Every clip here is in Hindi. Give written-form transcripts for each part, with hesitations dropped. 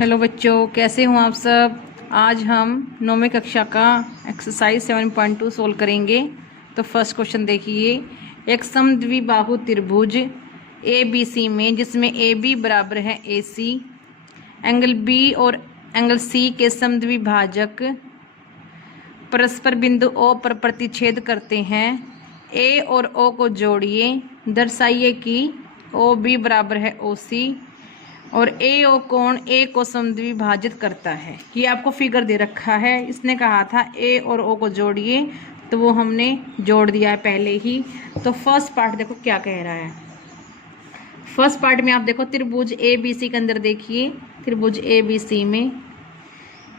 हेलो बच्चों, कैसे हो आप सब। आज हम 9वीं कक्षा का एक्सरसाइज 7.2 सोल्व करेंगे। तो फर्स्ट क्वेश्चन देखिए, एक समद्विबाहु त्रिभुज ए बी सी में जिसमें ए बी बराबर है ए सी, एंगल बी और एंगल सी के समद्विभाजक परस्पर बिंदु ओ पर प्रतिच्छेद करते हैं। ए और ओ को जोड़िए, दर्शाइए कि ओ बी बराबर है ओ सी और ए ओ कोण ए को समद्विभाजित करता है। ये आपको फिगर दे रखा है। इसने कहा था ए और ओ को जोड़िए, तो वो हमने जोड़ दिया है पहले ही। तो फर्स्ट पार्ट देखो क्या कह रहा है। फर्स्ट पार्ट में आप देखो त्रिभुज ए बी सी के अंदर देखिए, त्रिभुज ए बी सी में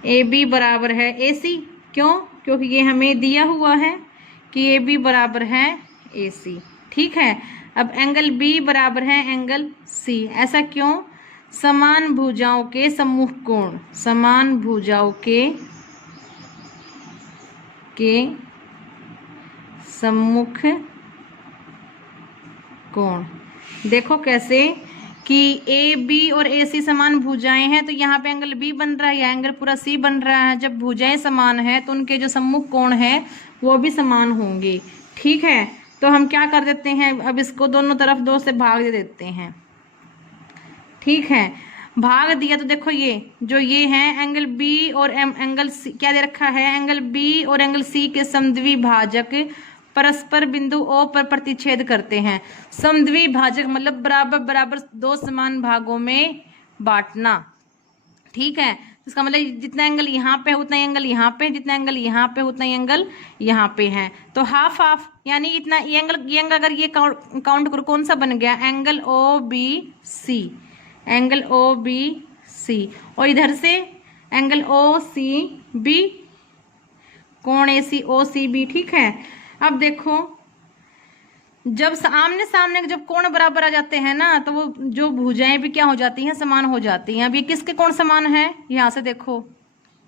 ए बी बराबर है ए सी। क्यों? क्योंकि ये हमें दिया हुआ है कि ए बी बराबर है ए सी। ठीक है। अब एंगल बी बराबर है एंगल सी। ऐसा क्यों? समान भुजाओं के सम्मुख कोण, समान भुजाओं के सम्मुख कोण। देखो कैसे कि ए बी और ए सी समान भुजाएं हैं, तो यहाँ पे एंगल बी बन रहा है, या एंगल पूरा सी बन रहा है। जब भुजाएं समान है तो उनके जो सम्मुख कोण है वो भी समान होंगे। ठीक है। तो हम क्या कर देते हैं, अब इसको दोनों तरफ 2 से भाग दे देते हैं। ठीक है। भाग दिया तो देखो ये जो ये है एंगल बी और एंगल सी क्या दे रखा है, एंगल बी और एंगल सी के समद्विभाजक परस्पर बिंदु ओ पर प्रतिच्छेद करते हैं। समद्विभाजक मतलब बराबर बराबर 2 समान भागों में बांटना। ठीक है। इसका मतलब जितना एंगल यहाँ पे उतना एंगल यहाँ पे, जितना एंगल यहाँ पे उतना एंगल यहाँ पे है। तो हाफ हाफ, यानी इतना ये एंगल अगर ये काउंट करो कौन सा बन गया, angle O B C, angle O B C. और इधर से एंगल ओ सी बी, कोण ए सी ओ सी बी। ठीक है। अब देखो जब आमने सामने जब कोण बराबर आ जाते हैं ना, तो वो जो भुजाएं भी क्या हो जाती हैं, समान हो जाती हैं। अब ये किसके कोण समान है, यहाँ से देखो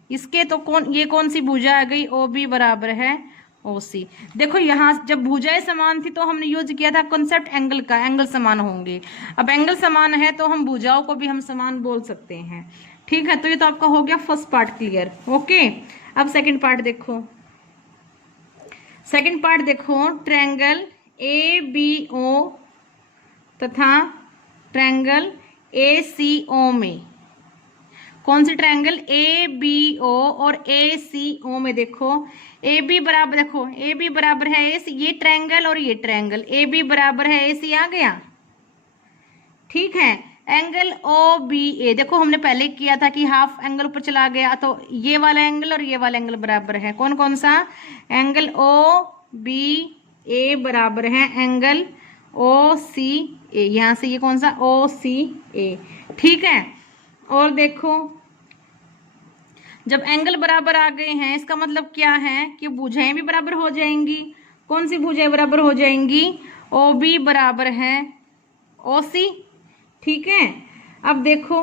इसके तो कौन, ये कौन सी भुजा आ गई, ओ बी बराबर है ओ सी। देखो यहाँ जब भुजाएं समान थी तो हमने यूज किया था कॉन्सेप्ट एंगल का, एंगल समान होंगे। अब एंगल समान है तो हम भुजाओं को भी हम समान बोल सकते हैं। ठीक है। तो ये तो आपका हो गया फर्स्ट पार्ट क्लियर। ओके। अब सेकंड पार्ट देखो, सेकंड पार्ट देखो, ट्रायंगल ए बी ओ तथा ट्रायंगल ए सी ओ में, कौन सी ट्रायंगल ए बी ओ और ए सी ओ में देखो ए बी बराबर, देखो ए बी बराबर है ए सी, ये ट्रायंगल और ये ट्रायंगल ए बी बराबर है ए सी आ गया। ठीक है। एंगल ओ बी ए देखो हमने पहले किया था कि हाफ एंगल ऊपर चला गया, तो ये वाला एंगल और ये वाला एंगल बराबर है। कौन कौन सा, एंगल ओ बी ए बराबर है एंगल ओ सी ए, यहां से ये कौन सा ओ सी ए। ठीक है। और देखो जब एंगल बराबर आ गए हैं इसका मतलब क्या है कि भुजाएं भी बराबर हो जाएंगी। कौन सी भुजाएं बराबर हो जाएंगी, ओ बी बराबर है ओ सी। ठीक है। अब देखो,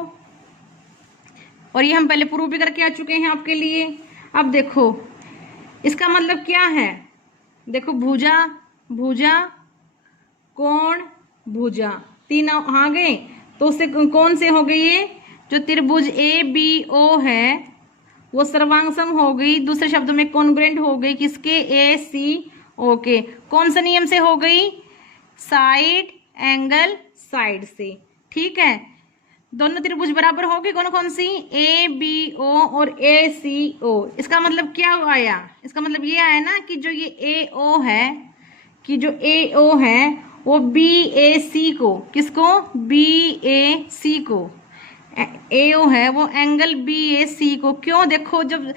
और ये हम पहले प्रूव भी करके आ चुके हैं आपके लिए। अब देखो इसका मतलब क्या है, देखो भुजा भुजा कोण भुजा तीनों आ गए, तो उससे कौन से हो गई, ये जो त्रिभुज ए बी ओ है वो सर्वांग सम हो गई। दूसरे शब्दों में कॉन्ग्रुएंट हो गई किसके, ए सी ओ के। कौन सा नियम से हो गई, साइड एंगल साइड से। ठीक है। दोनों त्रिभुज बराबर हो गई, कौन कौन सी, ए बी ओ और ए सी ओ। इसका मतलब क्या आया, इसका मतलब ये आया ना कि जो ये ए ओ है, कि जो ए ओ है वो बी ए सी को, किसको, बी ए सी को, ए ओ है वो एंगल बी ए सी को। क्यों, देखो जब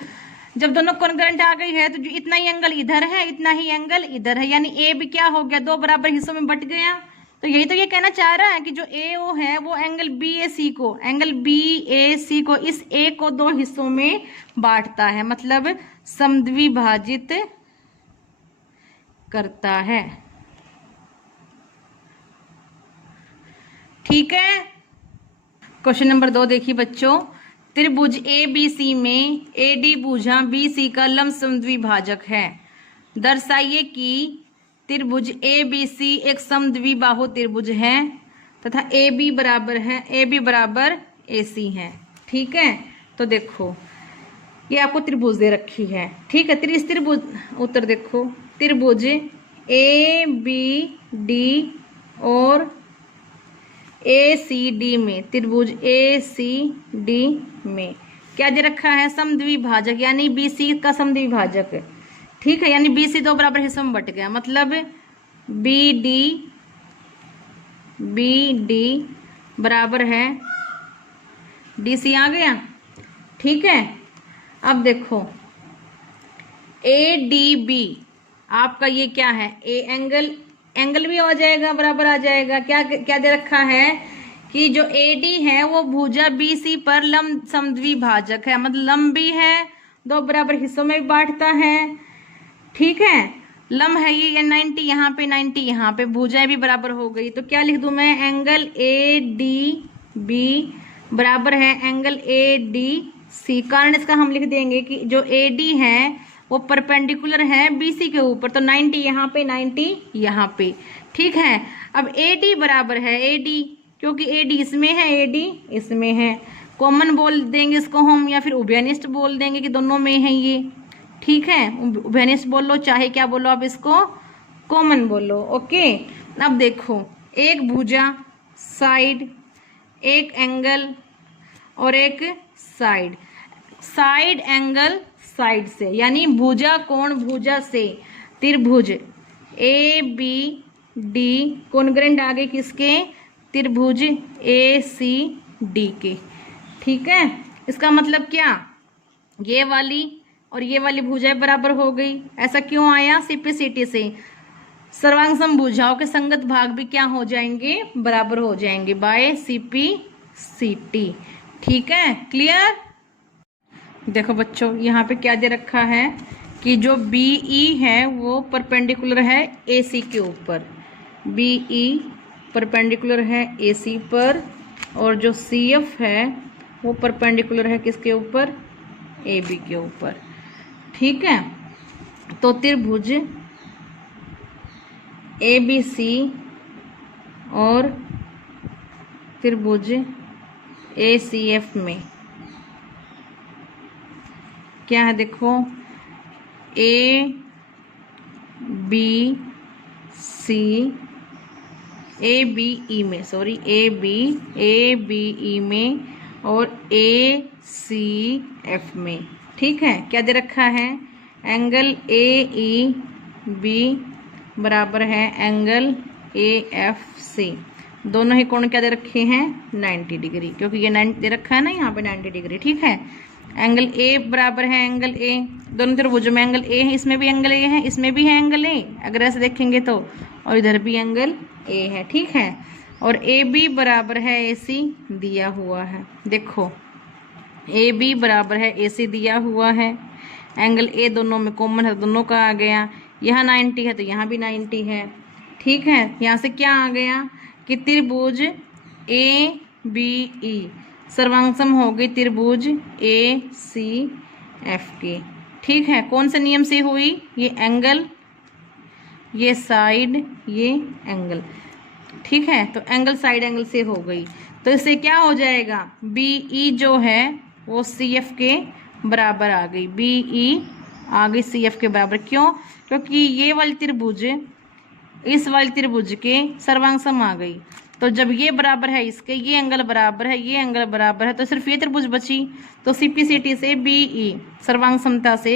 दोनों कॉन्ग्रुएंट आ गई है तो जो इतना ही एंगल इधर है इतना ही एंगल इधर है, यानी ए भी क्या हो गया, 2 बराबर हिस्सों में बट गया। तो यही तो ये कहना चाह रहा है कि जो ए ओ है वो एंगल बी ए सी को, एंगल बी ए सी को, इस ए को 2 हिस्सों में बांटता है, मतलब समद्विभाजित करता है। ठीक है। क्वेश्चन नंबर 2 देखिए बच्चों, त्रिभुज ए बी सी में ए डी भुजा बी सी का लंब समद्विभाजक है। दर्शाइए कि त्रिभुज ए बी सी एक समद्विबाहु त्रिभुज है तथा ए बी बराबर है ए बी बराबर ए सी है। ठीक है, तो देखो ये आपको त्रिभुज दे रखी है, ठीक है। इस त्रिभुज उत्तर देखो, त्रिभुज ए बी डी और ए सी डी में, त्रिभुज ए सी डी में क्या दे रखा है, समद्विभाजक यानी बी सी का समद्विभाजक, ठीक है। यानी बी सी दो बराबर हिस्सों में बट गया, मतलब बी डी बराबर है डी सी आ गया, ठीक है। अब देखो ए डी बी आपका ये क्या है, ए एंगल भी आ जाएगा, बराबर आ जाएगा। क्या क्या दे रखा है कि जो ए डी है वो भुजा बी सी पर लंब समद्विभाजक है, मतलब लंबी है, दो बराबर हिस्सों में भी बांटता है, ठीक है। लंब है ये 90 यहाँ पे, 90 यहाँ पे, भुजाएं भी बराबर हो गई। तो क्या लिख दूं मैं, एंगल ए डी बी बराबर है एंगल ए डी सी। कारण इसका हम लिख देंगे कि जो ए डी है वो परपेंडिकुलर है बी सी के ऊपर, तो 90 यहाँ पे, 90 यहाँ पे, ठीक है। अब ए डी बराबर है ए डी, क्योंकि ए डी इसमें है, ए डी इसमें है, कॉमन बोल देंगे इसको हम, या फिर उभयनिष्ठ बोल देंगे कि दोनों में है ये, ठीक है। उभयनिष्ठ बोल लो चाहे क्या बोलो, आप इसको कॉमन बोलो, ओके। अब देखो एक भुजा, साइड, एक एंगल और एक साइड, साइड एंगल साइड से, यानी भुजा कोण भुजा से, त्रिभुज ए बी डी कॉन्ग्रेंट आगे किसके, त्रिभुज ए सी डी के, ठीक है। इसका मतलब क्या, ये वाली और ये वाली भुजाएं बराबर हो गई। ऐसा क्यों आया, सीपीसीटी से सर्वांग समभुजाओं के संगत भाग भी क्या हो जाएंगे, बराबर हो जाएंगे बाय सीपीसीटी, ठीक है। क्लियर। देखो बच्चों यहाँ पे क्या दे रखा है कि जो बीई है वो परपेंडिकुलर है एसी के ऊपर, बीई परपेंडिकुलर है एसी पर, और जो सीएफ है वो परपेंडिकुलर है किसके ऊपर, एबी के ऊपर, ठीक है। तो त्रिभुज एबीसी और त्रिभुज एसीएफ में क्या है, देखो ए B C, A B E में, सॉरी ए बी ई में और ए सी एफ में, ठीक है। क्या दे रखा है, एंगल ए ई बी बराबर है एंगल ए एफ सी, दोनों ही कोण क्या दे रखे हैं, 90 डिग्री, क्योंकि ये 90 दे रखा है ना यहाँ पे 90 डिग्री, ठीक है। एंगल ए बराबर है एंगल ए, दोनों त्रिभुजों में एंगल ए है, इसमें भी एंगल ए है, इसमें भी है एंगल ए, अगर ऐसे देखेंगे तो, और इधर भी एंगल ए है, ठीक है। और ए बी बराबर है ए सी दिया हुआ है, देखो ए बी बराबर है ए सी दिया हुआ है, एंगल ए दोनों में कॉमन है, दोनों का आ गया, यहाँ 90 है तो यहाँ भी 90 है, ठीक है। यहाँ से क्या आ गया कि त्रिभुज ए बी ई सर्वांगसम हो गई त्रिभुज ए सी एफ के, ठीक है। कौन से नियम से हुई, ये एंगल, ये साइड, ये एंगल, ठीक है। तो एंगल साइड एंगल से हो गई, तो इससे क्या हो जाएगा, बी ई जो है वो सी एफ के बराबर आ गई, बी ई आ गई सी एफ के बराबर। क्यों, क्योंकि ये वाली त्रिभुज इस वाली त्रिभुज के सर्वांगसम आ गई, तो जब ये बराबर है इसके, ये एंगल बराबर है, ये एंगल बराबर है, तो सिर्फ ये त्रिभुज बची, तो सीपीसीटी से बीई सर्वांग समता से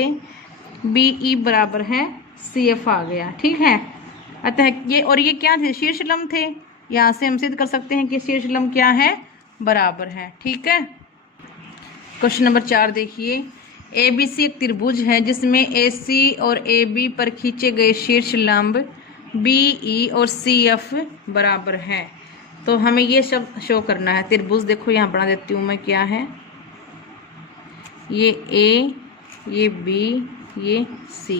बीई बराबर है सीएफ आ गया, ठीक है। अतः ये और ये क्या थे, शीर्ष लंब थे, यहाँ से हम सिद्ध कर सकते हैं कि शीर्ष लंब क्या है, बराबर है, ठीक है। क्वेश्चन नंबर 4 देखिए, एबीसी एक त्रिभुज है जिसमें एसी और एबी पर खींचे गए शीर्ष लंब बीई और सीएफ बराबर है। तो हमें ये सब शो करना है, त्रिभुज देखो यहाँ बना देती हूँ मैं, क्या है, ये ए, ये बी, ये सी,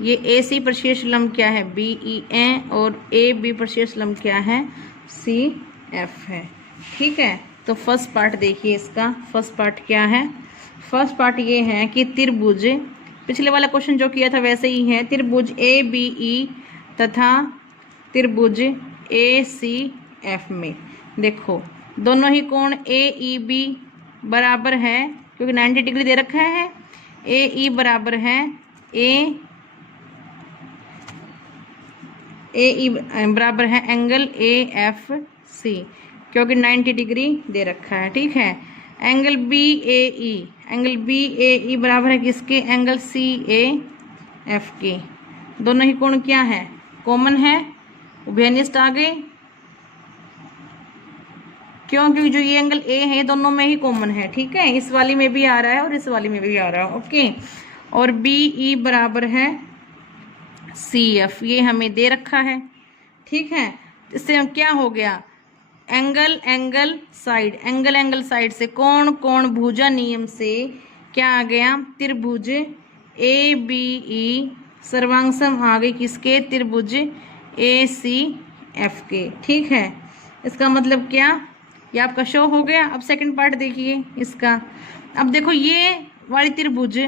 ये ए सी पर शीर्ष लंब क्या है, बी ई ए, और ए बी पर शीर्ष लंब क्या है, सी एफ है, ठीक है। तो फर्स्ट पार्ट देखिए इसका, फर्स्ट पार्ट क्या है, फर्स्ट पार्ट ये है कि त्रिभुज, पिछले वाला क्वेश्चन जो किया था वैसे ही है, त्रिभुज ए बी ई तथा त्रिभुज ए सी एफ में देखो दोनों ही कोण ए ई बी बराबर है, क्योंकि 90 डिग्री दे रखा है, ए ई बराबर है ए ई बराबर है एंगल ए एफ सी, क्योंकि 90 डिग्री दे रखा है। ठीक है, एंगल बी ए ई बराबर है किसके, एंगल सी ए एफ के। दोनों ही कोण क्या है, कॉमन है, उभयनिष्ठ आ गए। क्यों, क्योंकि जो ये एंगल ए है दोनों में ही कॉमन है। ठीक है, इस वाली में भी आ रहा है और इस वाली में भी आ रहा है। ओके, और बी ई बराबर है सी एफ, ये हमें दे रखा है। ठीक है, इससे हम क्या हो गया, एंगल एंगल साइड से कोण भुजा नियम से क्या आ गया, त्रिभुज ए बी ई सर्वांगसम आ गई किसके, त्रिभुज ए सी एफ के। ठीक है, इसका मतलब क्या, ये आपका शो हो गया। अब सेकंड पार्ट देखिए इसका। अब देखो ये वाली त्रिभुज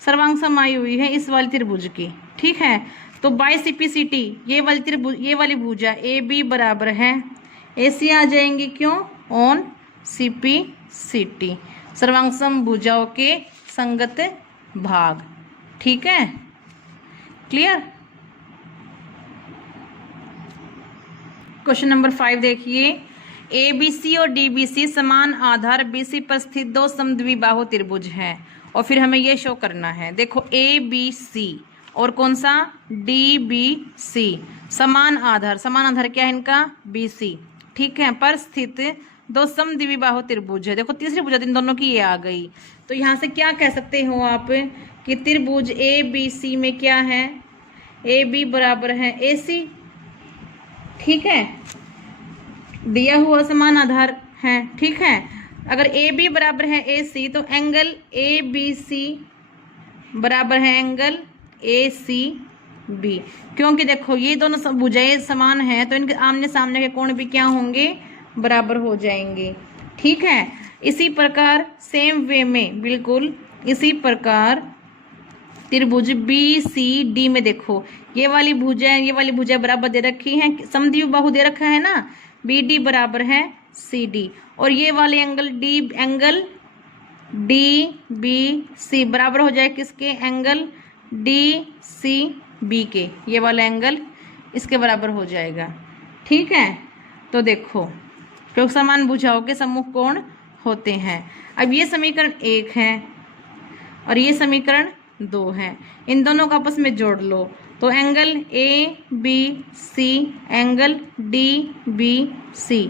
सर्वांगसम आई हुई है इस वाली त्रिभुज की। ठीक है, तो बाई सीपीसीटी ये वाली त्रिभुज, ये वाली भुजा ए बी बराबर है ए सी आ जाएंगी, क्यों, ऑन सीपीसीटी, सर्वांगसम भुजाओं के संगत भाग। ठीक है, क्लियर। क्वेश्चन नंबर 5 देखिए, ए बी सी और डी बी सी समान आधार बी सी पर स्थित दो समद्विबाहु त्रिभुज हैं, और फिर हमें ये शो करना है। देखो ए बी सी और कौन सा, डी बी सी, समान आधार क्या है इनका, बी सी। ठीक है, पर स्थित दो समद्विबाहु त्रिभुज है। देखो तीसरी भुजा इन दोनों की ये आ गई, तो यहाँ से क्या कह सकते हो आप कि त्रिभुज ए बी सी में क्या है, ए बी बराबर है ए सी। ठीक है, दिया हुआ समान आधार है। ठीक है, अगर ए बी बराबर है ए सी तो एंगल ए बी सी बराबर है एंगल ए सी बी, क्योंकि देखो ये दोनों भुजाएं समान है तो इनके आमने सामने के कोण भी क्या होंगे, बराबर हो जाएंगे। ठीक है, इसी प्रकार सेम वे में, बिल्कुल इसी प्रकार त्रिभुज बी सी डी में देखो ये वाली भुजा बराबर दे रखी है, समद्विबाहु दे रखा है ना, बी डी बराबर है सी डी, और ये वाले एंगल डी बी सी बराबर हो जाए किसके, एंगल डी सी बी के, ये वाला एंगल इसके बराबर हो जाएगा। ठीक है, तो देखो क्योंकि समान भुजाओं के सम्मुख कोण होते हैं। अब ये समीकरण 1 है और ये समीकरण 2 है, इन दोनों को आपस में जोड़ लो तो angle A B C, angle D B C,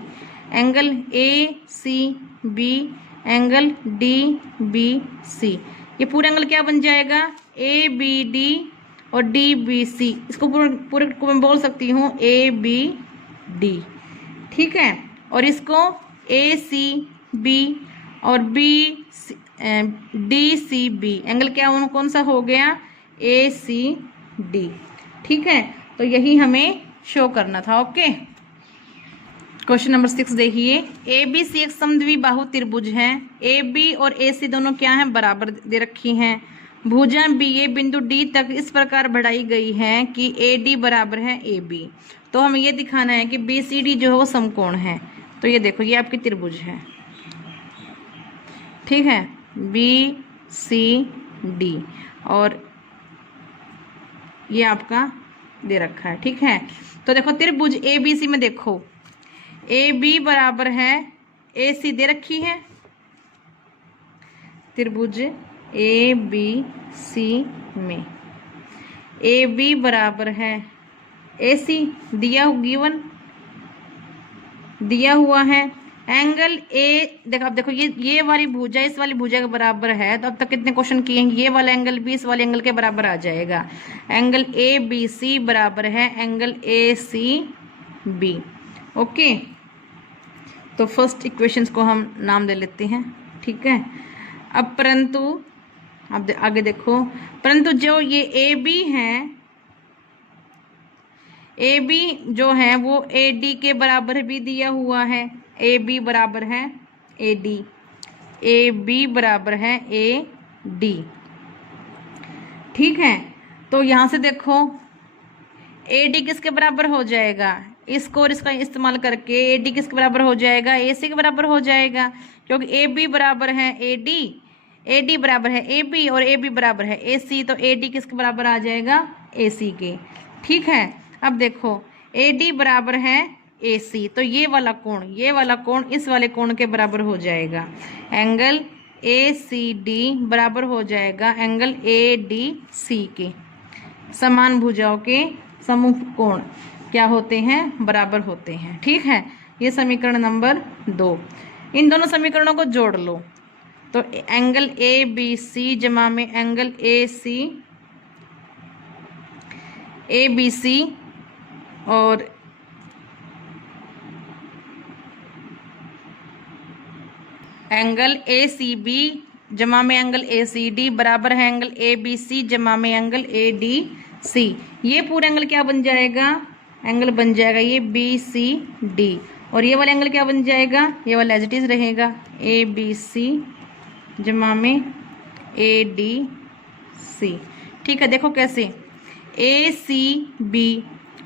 angle A C B, angle D B C, ये पूरा एंगल क्या बन जाएगा, ए बी डी और डी बी सी। इसको पूरे को मैं बोल सकती हूँ ए बी डी। ठीक है, और इसको ए सी बी और B D C B, angle क्या कौन सा हो गया, ए सी डी। ठीक है, तो यही हमें शो करना था। ओके, क्वेश्चन नंबर 6 देखिए, ए बी सी एक समद्विबाहु त्रिभुज है, ए बी और ए सी दोनों क्या हैं, बराबर दे रखी हैं। भुजा बी ए बिंदु डी तक इस प्रकार बढ़ाई गई है कि ए डी बराबर है ए बी। तो हमें ये दिखाना है कि बी सी डी जो है वो समकोण है। तो ये देखो ये आपकी त्रिभुज है। ठीक है, बी सी डी और ये आपका दे रखा है। ठीक है, तो देखो त्रिभुज ए बी सी में देखो ए बी बराबर है ए सी दे रखी है, त्रिभुज ए बी सी में ए बी बराबर है ए सी दिया हुआ है। एंगल ए देखो, अब देखो ये वाली भुजा इस वाली भुजा के बराबर है, तो अब तक कितने क्वेश्चन किए हैं, ये वाला एंगल भी इस वाले एंगल के बराबर आ जाएगा। एंगल ए बी सी बराबर है angle A C B. Okay, तो फर्स्ट इक्वेशंस को हम नाम दे लेते हैं। ठीक है, अब परंतु अब आगे देखो, परंतु जो ये ए बी है, ए बी जो है वो ए डी के बराबर भी दिया हुआ है। ए बी बराबर है ए डी, ए बी बराबर है ए डी। ठीक है, तो यहाँ से देखो ए डी किसके बराबर हो जाएगा, इसको और इसका इस्तेमाल करके ए डी किसके बराबर हो जाएगा, ए सी के बराबर हो जाएगा, क्योंकि ए बी बराबर है ए डी बराबर है ए बी और ए बी बराबर है ए सी, तो ए डी किसके बराबर आ जाएगा, ए सी के। ठीक है, अब देखो ए डी बराबर है ए सी, तो ये वाला कोण इस वाले कोण के बराबर हो जाएगा। एंगल ए सी डी बराबर हो जाएगा एंगल ए डी सी के। समान भुजाओं के समूह कोण क्या होते हैं, बराबर होते हैं। ठीक है, ये समीकरण नंबर 2। इन दोनों समीकरणों को जोड़ लो, तो एंगल ए बी सी जमा में एंगल ए बी सी और एंगल ए सी बी जमा में एंगल ए सी डी बराबर है एंगल ए बी सी जमा में एंगल ए डी सी। ये पूरा एंगल क्या बन जाएगा, एंगल बन जाएगा ये बी सी डी, और ये वाला एंगल क्या बन जाएगा, ये वाला एज इट इज रहेगा ए बी सी जमा में ए डी सी। ठीक है, देखो कैसे ए सी बी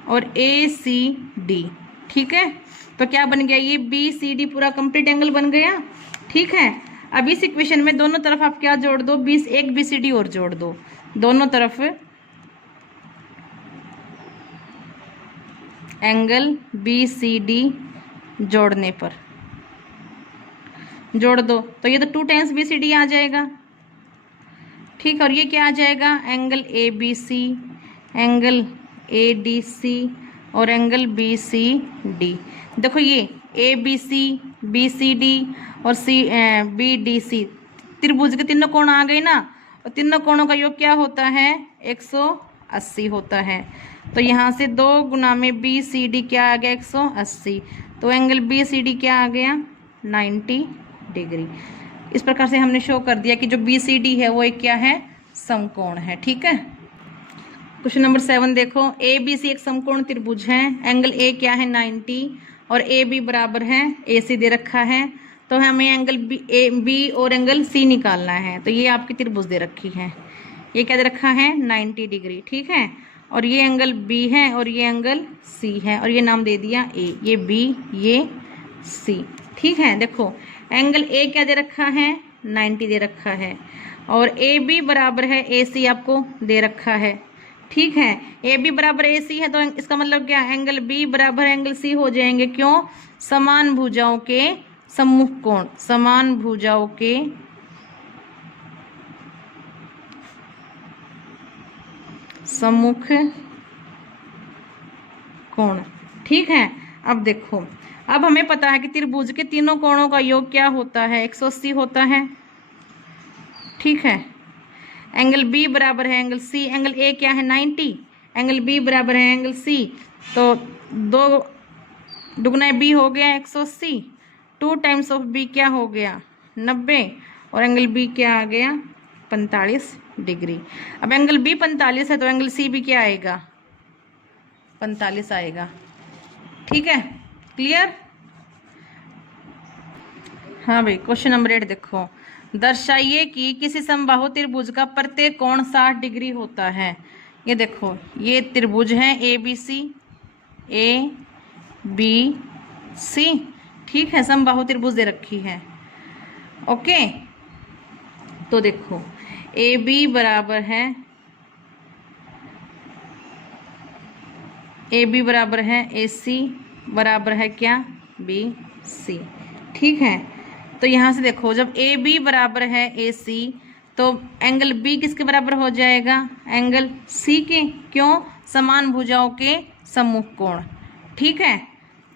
और ए सी डी। ठीक है, तो क्या बन गया, ये बी सी डी पूरा कंप्लीट एंगल बन गया। ठीक है, अब इस इक्वेशन में दोनों तरफ आप क्या जोड़ दो, एक बी सी डी और जोड़ दो, दोनों तरफ एंगल बी सी डी जोड़ने पर जोड़ दो, तो ये तो 2 टाइम्स बी सी डी आ जाएगा। ठीक, और ये क्या आ जाएगा, angle A B C, angle A D C और एंगल बी सी डी। देखो ये ए बी सी डी और सी बी डी सी त्रिभुज के तीनों कोण आ गए ना, और तीनों कोणों का योग क्या होता है, 180 होता है। तो यहाँ से 2 गुना में बी सी डी क्या आ गया, 180, तो एंगल बी सी डी क्या आ गया, 90 डिग्री। इस प्रकार से हमने शो कर दिया कि जो बी सी डी है वो एक क्या है, समकोण है। ठीक है, क्वेश्चन नंबर 7 देखो, ए बी सी एक समकोण त्रिभुज है, एंगल ए क्या है 90 और ए बी बराबर है ए सी दे रखा है, तो हमें एंगल बी और एंगल सी निकालना है। तो ये आपकी त्रिभुज दे रखी है, ये क्या दे रखा है, 90 डिग्री। ठीक है, और ये एंगल बी है और ये एंगल सी है, और ये नाम दे दिया ए, ये बी ये सी। ठीक है, देखो एंगल ए क्या दे रखा है, 90 दे रखा है, और ए बी बराबर है ए सी आपको दे रखा है। ठीक है, ए बी बराबर ए सी है, तो इसका मतलब क्या, एंगल बी बराबर एंगल सी हो जाएंगे। क्यों, समान भुजाओं के सम्मुख कोण, समान भुजाओं के सम्मुख कोण। ठीक है, अब देखो, अब हमें पता है कि त्रिभुज के तीनों कोणों का योग क्या होता है, 180 होता है। ठीक है, एंगल बी बराबर है एंगल सी, एंगल ए क्या है 90, एंगल बी बराबर है एंगल सी, तो 2 दुगना बी हो गया 180, 2 टाइम्स ऑफ बी क्या हो गया 90, और एंगल बी क्या आ गया 45 डिग्री। अब एंगल बी 45 है, तो एंगल सी भी क्या आएगा, 45 आएगा। ठीक है, क्लियर। हाँ भाई, क्वेश्चन नंबर 8 देखो, दर्शाइए कि किसी समबाहु त्रिभुज का प्रत्येक कोण 60 डिग्री होता है। ये देखो, ये त्रिभुज है ए बी सी। ठीक है, समबाहु त्रिभुज दे रखी है। ओके, तो देखो ए बी बराबर है ए सी बराबर है क्या, बी सी। ठीक है, तो यहाँ से देखो, जब ए बी बराबर है ए सी, तो एंगल बी किसके बराबर हो जाएगा, एंगल सी के। क्यों, समान भुजाओं के सम्मुख कोण। ठीक है,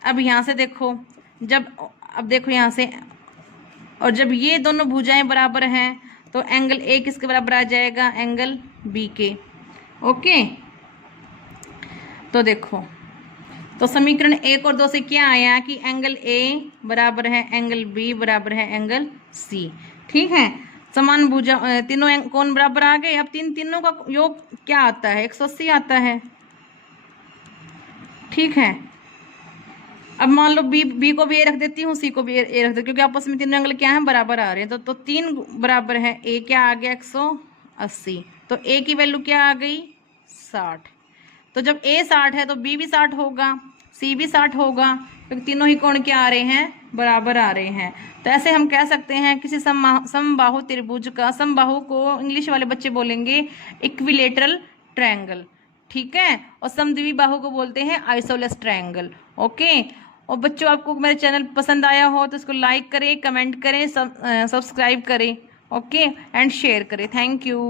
अब यहाँ से देखो, अब देखो यहाँ से, और जब ये दोनों भुजाएं बराबर हैं, तो एंगल ए किसके बराबर आ जाएगा, एंगल बी के। ओके, तो देखो, तो समीकरण 1 और 2 से क्या आया कि एंगल ए बराबर है एंगल बी बराबर है एंगल सी। ठीक है, समान भुजा तीनों कोण बराबर आ गए। अब तीनों का योग क्या आता है, 180 आता है। ठीक है, अब मान लो बी को भी ए रख देती हूँ, सी को भी ए रख देती हूँ, क्योंकि आपस में तीनों एंगल क्या है, बराबर आ रहे हैं। तो 3 बराबर है, ए क्या आ गया 180, तो ए की वैल्यू क्या आ गई 60। तो जब ए 60 है तो बी भी 60 होगा, सी भी 60 होगा, क्योंकि तीनों ही कोण क्या आ रहे हैं, बराबर आ रहे हैं। तो ऐसे हम कह सकते हैं किसी समबाहु त्रिभुज का, समबाहु को इंग्लिश वाले बच्चे बोलेंगे इक्विलेटरल ट्रायंगल, ठीक है। और समद्विबाहु बाहु को बोलते हैं आइसोलेस ट्रायंगल। ओके। और बच्चों आपको मेरा चैनल पसंद आया हो तो इसको लाइक करें, कमेंट करें, सब्सक्राइब करें, ओके, एंड शेयर करें। Thank you.